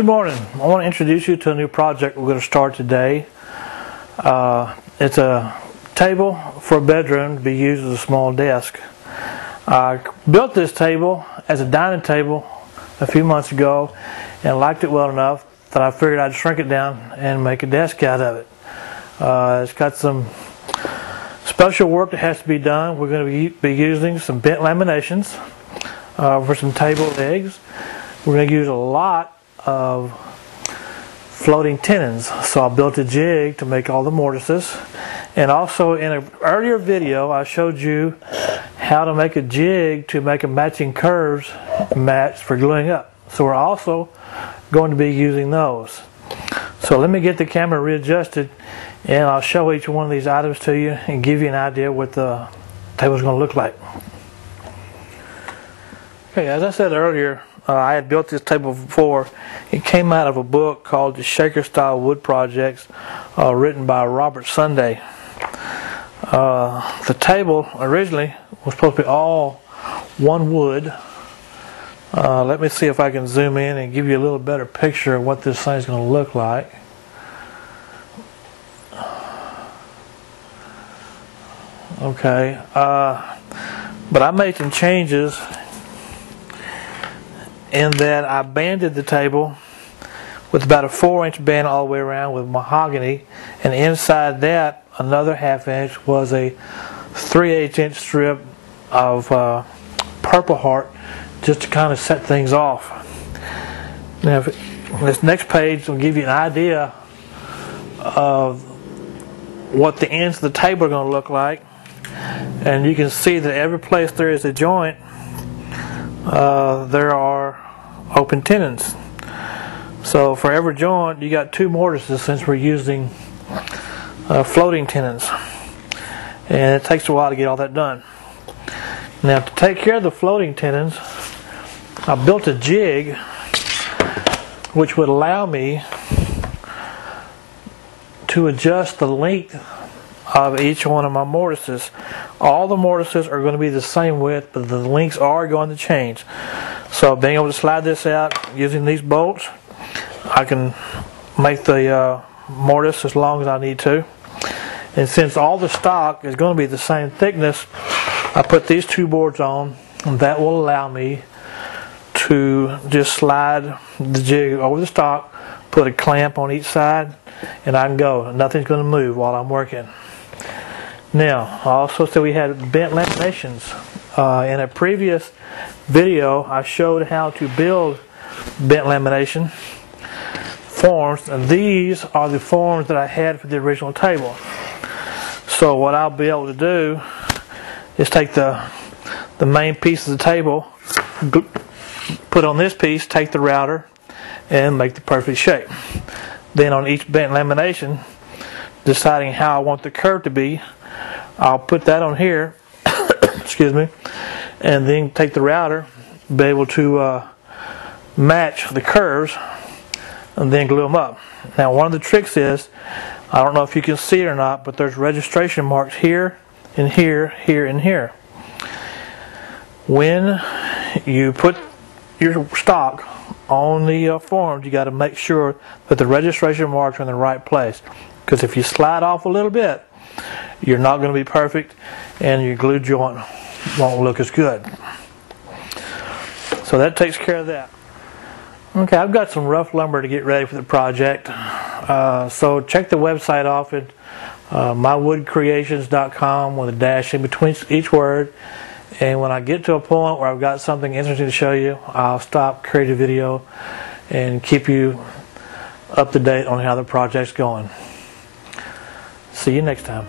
Good morning. I want to introduce you to a new project we're going to start today. It's a table for a bedroom to be used as a small desk. I built this table as a dining table a few months ago and liked it well enough that I figured I'd shrink it down and make a desk out of it. It's got some special work that has to be done. We're going to be using some bent laminations for some table legs. We're going to use a lot of floating tenons, so I built a jig to make all the mortises. And also in an earlier video I showed you how to make a jig to make a matching curves match for gluing up, so we're also going to be using those. So let me get the camera readjusted and I'll show each one of these items to you and give you an idea what the table is going to look like. Okay, as I said earlier, I had built this table before. It came out of a book called The Shaker Style Wood Projects, written by Robert Sunday. The table originally was supposed to be all one wood. Let me see if I can zoom in and give you a little better picture of what this thing is going to look like. Okay, but I made some changes in that I banded the table with about a 4-inch band all the way around with mahogany, and inside that another 1/2 inch was a 3/8 inch strip of Purple Heart, just to kind of set things off. Now this next page will give you an idea of what the ends of the table are going to look like, and you can see that every place there is a joint there are open tenons. So for every joint you got 2 mortises, since we're using floating tenons, and it takes a while to get all that done. Now to take care of the floating tenons, I built a jig which would allow me to adjust the length of each one of my mortises. All the mortises are going to be the same width, but the lengths are going to change. So being able to slide this out using these bolts, I can make the mortise as long as I need to. And since all the stock is going to be the same thickness, I put these 2 boards on, and that will allow me to just slide the jig over the stock, put a clamp on each side, and I can go. Nothing's going to move while I'm working. Now, I also said we had bent laminations. In a previous video, I showed how to build bent lamination forms, and these are the forms that I had for the original table. So what I'll be able to do is take the main piece of the table, put on this piece, take the router, and make the perfect shape. Then on each bent lamination, deciding how I want the curve to be, I'll put that on here, excuse me, and then take the router, be able to match the curves, and then glue them up. Now one of the tricks is, I don't know if you can see it or not, but there's registration marks here, and here, here, and here. When you put your stock on the forms, you got to make sure that the registration marks are in the right place, because if you slide off a little bit, you're not going to be perfect, and your glue joint won't look as good. So that takes care of that. Okay, I've got some rough lumber to get ready for the project. So check the website off at mywoodcreations.com with a dash in between each word. And when I get to a point where I've got something interesting to show you, I'll stop, create a video, and keep you up to date on how the project's going. See you next time.